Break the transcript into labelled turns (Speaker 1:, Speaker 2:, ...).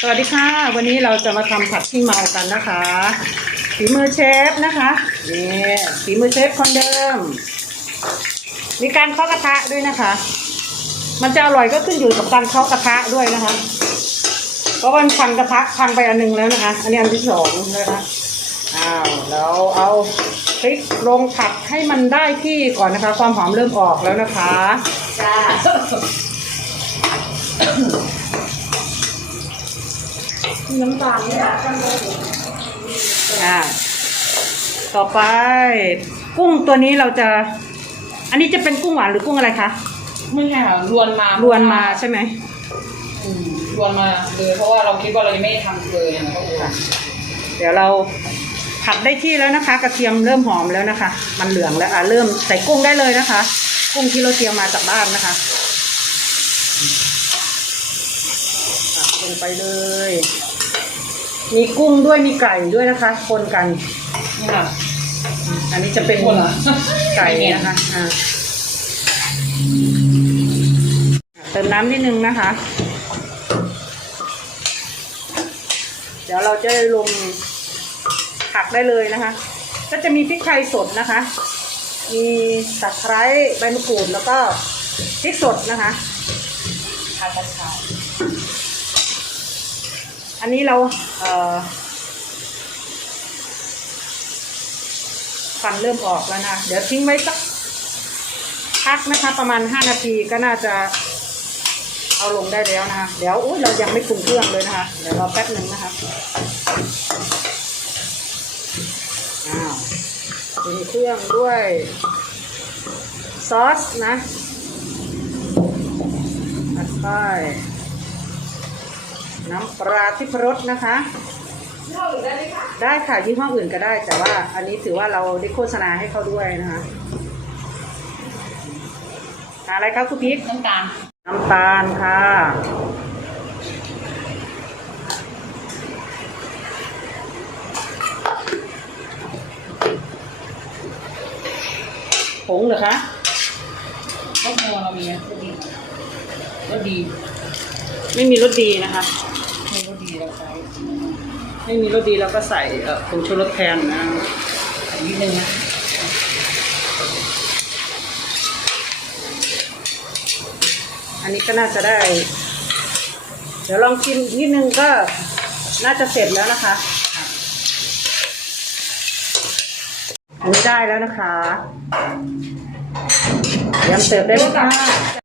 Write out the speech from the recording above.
Speaker 1: สวัสดีค่ะ วันนี้เราจะมาทำผัดขี้เมากันนะคะฝีมือเชฟนะคะนี่ฝีมือเชฟคนเดิม มีการเคาะกระทะด้วยนะคะ มันจะอร่อยก็ขึ้นอยู่กับการเคาะกระทะด้วยนะคะ เพราะวันพังกระทะพังไปอันหนึงแล้วนะคะ อันนี้อันที่สองนะคะอ้าวแล้วเอาพริกลงผัดให้มันได้ที่ก่อนนะคะ ความหอมเริ่มออกแล้วนะคะ
Speaker 2: จ้า น้ำตาลเนี่ย
Speaker 1: อ่าต่อไป กุ้งตัวนี้เราจะ อันนี้จะเป็นกุ้งหวานหรือกุ้งอะไรคะ
Speaker 2: ไม่ใช่ค่ะรวนมาร
Speaker 1: วนมาใช่ไหม
Speaker 2: อืมรวนมาเลยเพราะว่าเราคิดว่าเรายังไม่ได้ทำเลยนะก็คือ
Speaker 1: ค่ะเดี๋ยวเราผัดได้ที่แล้วนะคะ กระเทียมเริ่มหอมแล้วนะคะ มันเหลืองแล้วอะเริ่มใส่กุ้งได้เลยนะคะ กุ้งที่เราเตรียมมาจากบ้านนะคะผัดลงไปเลย มีกุ้งด้วยมีไก่ด้วยนะคะ คนกัน
Speaker 2: นี่ค่ะ
Speaker 1: อันนี้จะเป็น
Speaker 2: คนเหรอ
Speaker 1: ไก่นะคะอ่าเติมน้ำนิดนึงนะคะ เดี๋ยวเราจะลงผักได้เลยนะคะ ก็จะมีพริกไทยสดนะคะ มีตะไคร้ใบมะกรูดแล้วก็พริกสดนะคะ
Speaker 2: ทานกระชาย
Speaker 1: อันนี้เราเอ่อฟันเริ่มออกแล้วนะ เดี๋ยวทิ้งไว้สักพักนะคะ ประมาณห้านาทีก็น่าจะเอาลงได้แล้วนะคะ เดี๋ยวอุ้ยเรายังไม่ปรุงเครื่องเลยนะคะ เดี๋ยวรอแป๊บหนึ่งนะคะ อ้าวปรุงเครื่องด้วยซอสนะอัดไป น้ำปลาที่พรสนะคะ ได้ค่ะยี่ห้ออื่นก็ได้ แต่ว่าอันนี้ถือว่าเราได้โฆษณาให้เขาด้วยนะคะอะไรครับคุณพีค
Speaker 2: น้ำตาล
Speaker 1: น้ำตาลค่ะผงเหรอคะ
Speaker 2: รสนัวเรามีไหมรสดีรสดี
Speaker 1: ไม่มีรสดีนะคะ
Speaker 2: ไม่รสดีเราใช้
Speaker 1: ไม่มีรสดีเราก็ใส่เอ่อผงชูรสแทนนะ
Speaker 2: อีกนิดนึงนะ
Speaker 1: อันนี้ก็น่าจะได้ เดี๋ยวลองชิมนิดนึงก็น่าจะเสร็จแล้วนะคะ อันนี้ได้แล้วนะคะเตรียมเสิร์ฟได้เลยค่ะ